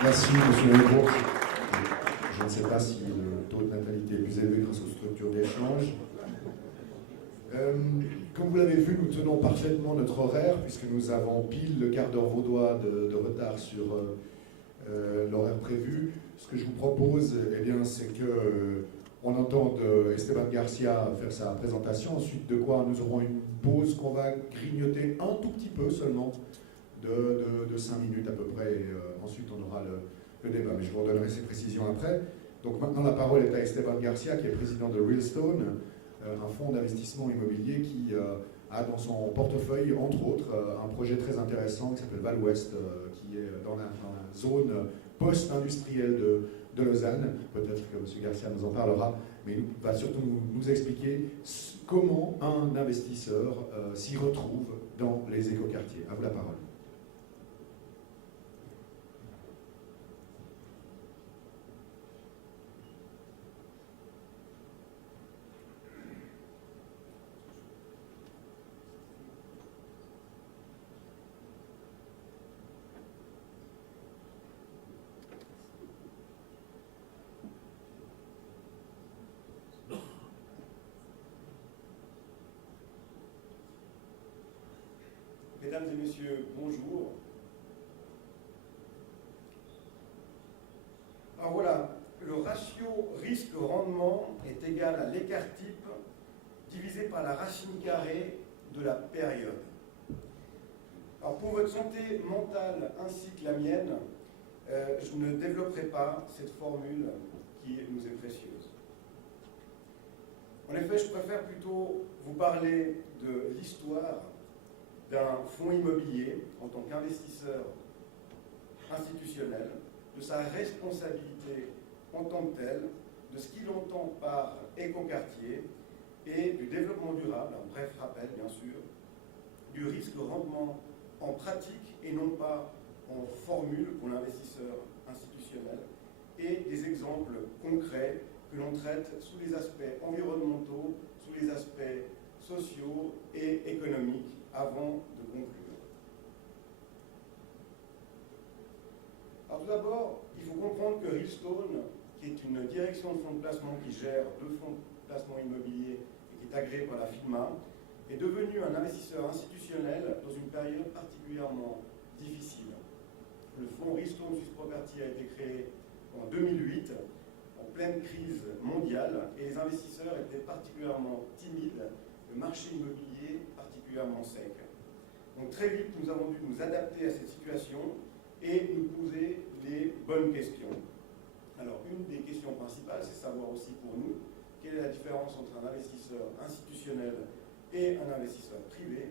Merci, Monsieur Legros. Je ne sais pas si le taux de natalité est plus élevé grâce aux structures d'échange. Comme vous l'avez vu, nous tenons parfaitement notre horaire, puisque nous avons pile le quart d'heure vaudois de retard sur l'horaire prévu. Ce que je vous propose, eh bien, c'est que on entende Esteban Garcia faire sa présentation, ensuite de quoi nous aurons une pause qu'on va grignoter un tout petit peu seulement, de 5 minutes à peu près, et ensuite on aura le débat, mais je vous redonnerai ces précisions après. Donc maintenant la parole est à Esteban Garcia, qui est président de Realstone, un fonds d'investissement immobilier qui a dans son portefeuille, entre autres, un projet très intéressant qui s'appelle Val Ouest, qui est dans la zone post-industrielle de Lausanne. Peut-être que M. Garcia nous en parlera, mais il va surtout nous expliquer comment un investisseur s'y retrouve dans les écoquartiers. À vous la parole. Mesdames et messieurs, bonjour. Alors voilà, le ratio risque-rendement est égal à l'écart type divisé par la racine carrée de la période. Alors pour votre santé mentale ainsi que la mienne, je ne développerai pas cette formule qui nous est précieuse. En effet, je préfère plutôt vous parler de l'histoire d'un fonds immobilier en tant qu'investisseur institutionnel, de sa responsabilité en tant que telle, de ce qu'il entend par écoquartier et du développement durable, un bref rappel bien sûr, du risque-rendement en pratique et non pas en formule pour l'investisseur institutionnel, et des exemples concrets que l'on traite sous les aspects environnementaux, sous les aspects sociaux et économiques, avant de conclure. Alors tout d'abord, il faut comprendre que Realstone, qui est une direction de fonds de placement qui gère 2 fonds de placement immobilier et qui est agréé par la FINMA, est devenu un investisseur institutionnel dans une période particulièrement difficile. Le fonds Realstone Swiss Property a été créé en 2008, en pleine crise mondiale, et les investisseurs étaient particulièrement timides, le marché immobilier particulièrement sec. Donc très vite, nous avons dû nous adapter à cette situation et nous poser les bonnes questions. Alors, une des questions principales, c'est savoir aussi pour nous quelle est la différence entre un investisseur institutionnel et un investisseur privé.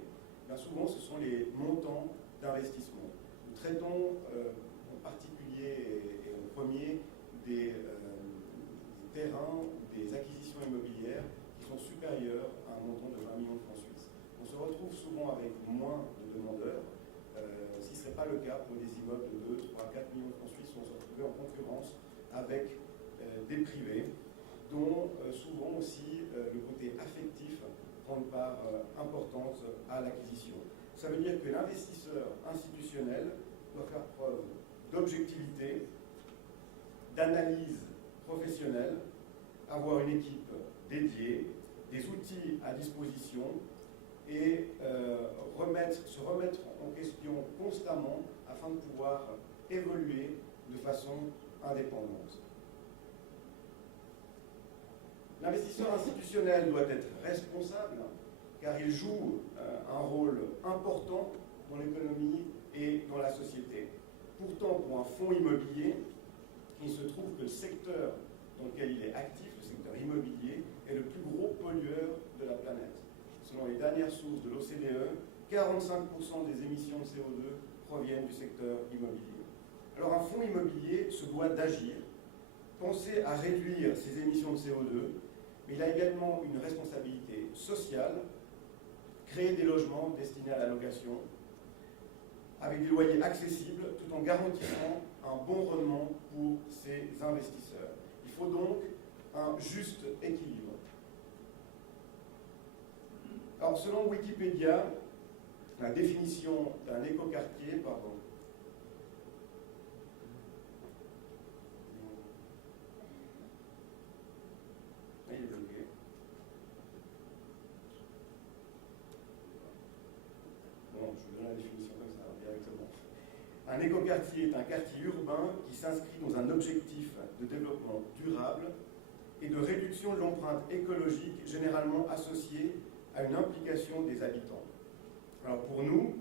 Bien souvent, ce sont les montants d'investissement. Nous traitons en particulier et en premier des terrains ou des acquisitions immobilières qui sont supérieurs à un montant de 20 millions de francs suisses. On se retrouve souvent avec moins de demandeurs. Si ce n'est pas le cas pour des immeubles de 2, 3, 4 millions de francs suisses, on se retrouve en concurrence avec des privés, dont souvent aussi le côté affectif prend une part importante à l'acquisition. Ça veut dire que l'investisseur institutionnel doit faire preuve d'objectivité, d'analyse professionnelle, avoir une équipe dédiée, des outils à disposition et se remettre en question constamment afin de pouvoir évoluer de façon indépendante. L'investisseur institutionnel doit être responsable car il joue un rôle important dans l'économie et dans la société. Pourtant, pour un fonds immobilier, il se trouve que le secteur dans lequel il est actif, le secteur immobilier, est le plus gros pollueur de la planète. Selon les dernières sources de l'OCDE, 45% des émissions de CO2 proviennent du secteur immobilier. Alors un fonds immobilier se doit d'agir, penser à réduire ses émissions de CO2, mais il a également une responsabilité sociale, créer des logements destinés à la location, avec des loyers accessibles, tout en garantissant un bon rendement pour ses investisseurs. Il faut donc un juste équilibre. Alors, selon Wikipédia, la définition d'un écoquartier, Un écoquartier est un quartier urbain qui s'inscrit dans un objectif de développement durable et de réduction de l'empreinte écologique généralement associée à une implication des habitants. Alors pour nous,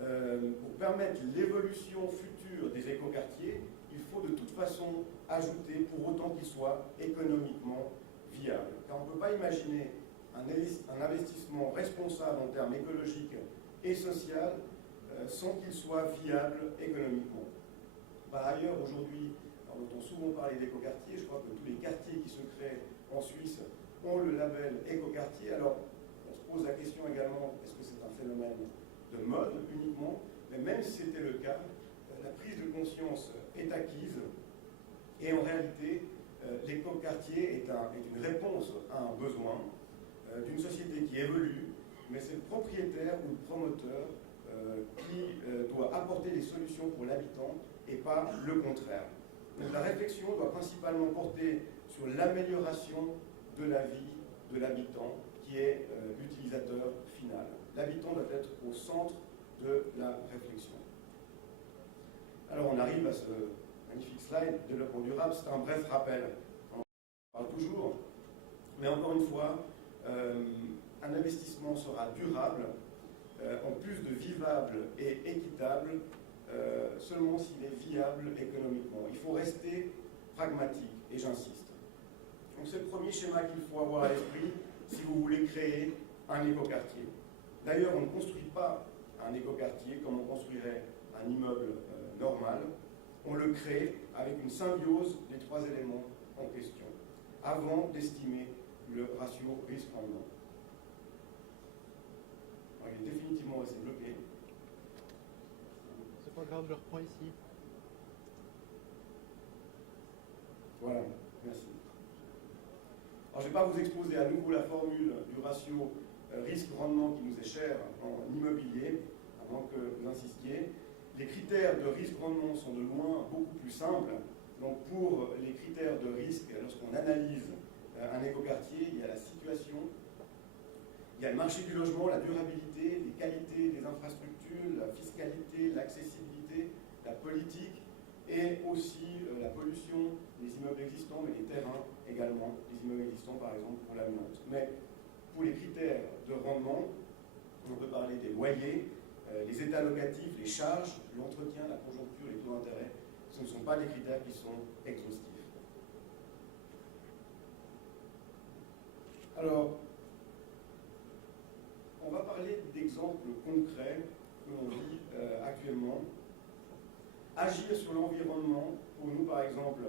pour permettre l'évolution future des écoquartiers, il faut de toute façon ajouter pour autant qu'ils soient économiquement viables. Car on ne peut pas imaginer un investissement responsable en termes écologiques et social sans qu'il soit viable économiquement. Par ailleurs, aujourd'hui, on entend souvent parler d'écoquartiers. Je crois que tous les quartiers qui se créent en Suisse ont le label écoquartier. Alors, on se pose la question également, est-ce que c'est un phénomène de mode uniquement? Mais même si c'était le cas, la prise de conscience est acquise. Et en réalité, l'écoquartier est une réponse à un besoin d'une société qui évolue, mais c'est le propriétaire ou le promoteur qui doit apporter des solutions pour l'habitant et pas le contraire. Donc la réflexion doit principalement porter sur l'amélioration de la vie de l'habitant qui est l'utilisateur final. L'habitant doit être au centre de la réflexion. Alors on arrive à ce magnifique slide, développement durable, c'est un bref rappel. On en parle toujours, mais encore une fois, un investissement sera durable, en plus de vivable et équitable, seulement s'il est viable économiquement. Il faut rester pragmatique, et j'insiste. Donc c'est le premier schéma qu'il faut avoir à l'esprit si vous voulez créer un écoquartier. D'ailleurs, on ne construit pas un écoquartier comme on construirait un immeuble normal. On le crée avec une symbiose des trois éléments en question, avant d'estimer le ratio risque-rendement. Il est définitivement assez bloqué. C'est pas grave, je le reprends ici. Voilà, merci. Alors, je ne vais pas vous exposer à nouveau la formule du ratio risque-rendement qui nous est cher en immobilier, avant que vous insistiez. Les critères de risque-rendement sont de loin beaucoup plus simples. Donc, pour les critères de risque, lorsqu'on analyse un écoquartier, il y a la situation, il y a le marché du logement, la durabilité, les qualités des infrastructures, la fiscalité, l'accessibilité, la politique et aussi la pollution des immeubles existants, mais les terrains également, des immeubles existants par exemple pour l'amiante. Mais pour les critères de rendement, on peut parler des loyers, les états locatifs, les charges, l'entretien, la conjoncture, les taux d'intérêt. Ce ne sont pas des critères qui sont exhaustifs. Alors, on va parler d'exemples concrets que l'on vit actuellement. Agir sur l'environnement, pour nous par exemple,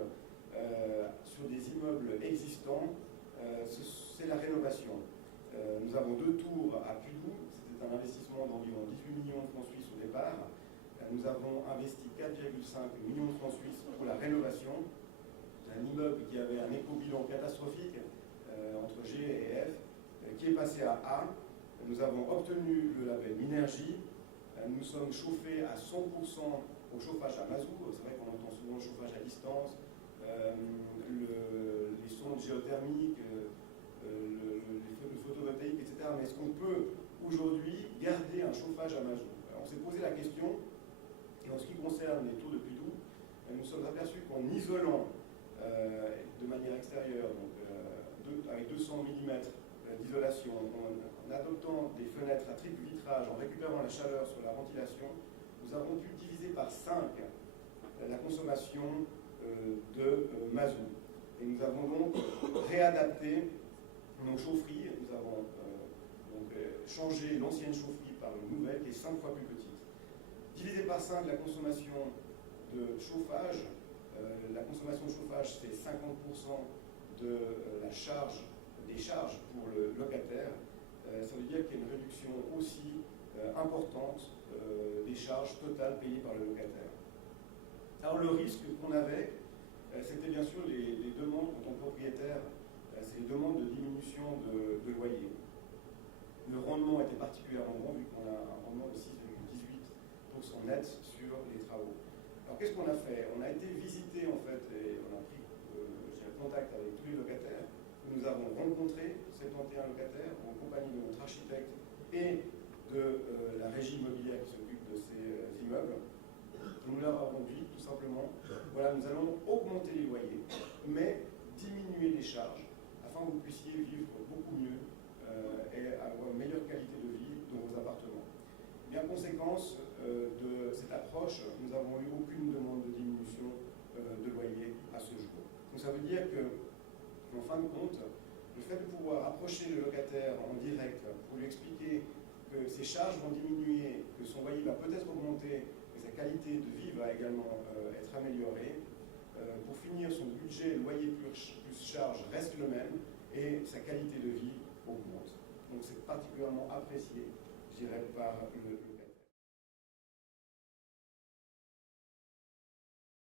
sur des immeubles existants, c'est la rénovation. Nous avons 2 tours à Pudou, c'était un investissement d'environ 18 millions de francs suisses au départ. Nous avons investi 4,5 millions de francs suisses pour la rénovation d'un immeuble qui avait un éco-bilan catastrophique entre G et F, qui est passé à A. Nous avons obtenu le label Minergie. Nous sommes chauffés à 100% au chauffage à mazout. C'est vrai qu'on entend souvent le chauffage à distance, les sondes géothermiques, le photovoltaïque, etc. Mais est-ce qu'on peut aujourd'hui garder un chauffage à mazout? Alors, on s'est posé la question, et en ce qui concerne les tours de Pudou, nous sommes aperçus qu'en isolant de manière extérieure, donc, avec 200 mm d'isolation, en adoptant des fenêtres à triple vitrage, en récupérant la chaleur sur la ventilation, nous avons pu diviser par 5 la consommation de mazout. Et nous avons donc réadapté nos chaufferies. Nous avons changé l'ancienne chaufferie par une nouvelle qui est 5 fois plus petite. Divisé par 5 la consommation de chauffage, la consommation de chauffage c'est 50% de la charge, des charges pour le locataire. Ça veut dire qu'il y a une réduction aussi importante des charges totales payées par le locataire. Alors le risque qu'on avait, c'était bien sûr les demandes en tant que propriétaire, c'est les demandes de diminution de loyer. Le rendement était particulièrement bon vu qu'on a un rendement de 6,18% net sur les travaux. Alors qu'est-ce qu'on a fait? On a été visiter en fait et on a pris contact avec tous les locataires. Nous avons rencontré 71 locataires en compagnie de notre architecte et de la régie immobilière qui s'occupe de ces immeubles. nous leur avons dit tout simplement, voilà, nous allons augmenter les loyers, mais diminuer les charges, afin que vous puissiez vivre beaucoup mieux et avoir une meilleure qualité de vie dans vos appartements. Et en conséquence de cette approche, nous n'avons eu aucune demande de diminution de loyer à ce jour. Donc ça veut dire que, en fin de compte, le fait de pouvoir approcher le locataire en direct pour lui expliquer que ses charges vont diminuer, que son loyer va peut-être augmenter, que sa qualité de vie va également être améliorée, pour finir, son budget loyer plus charge reste le même et sa qualité de vie augmente. Donc c'est particulièrement apprécié, je dirais, par le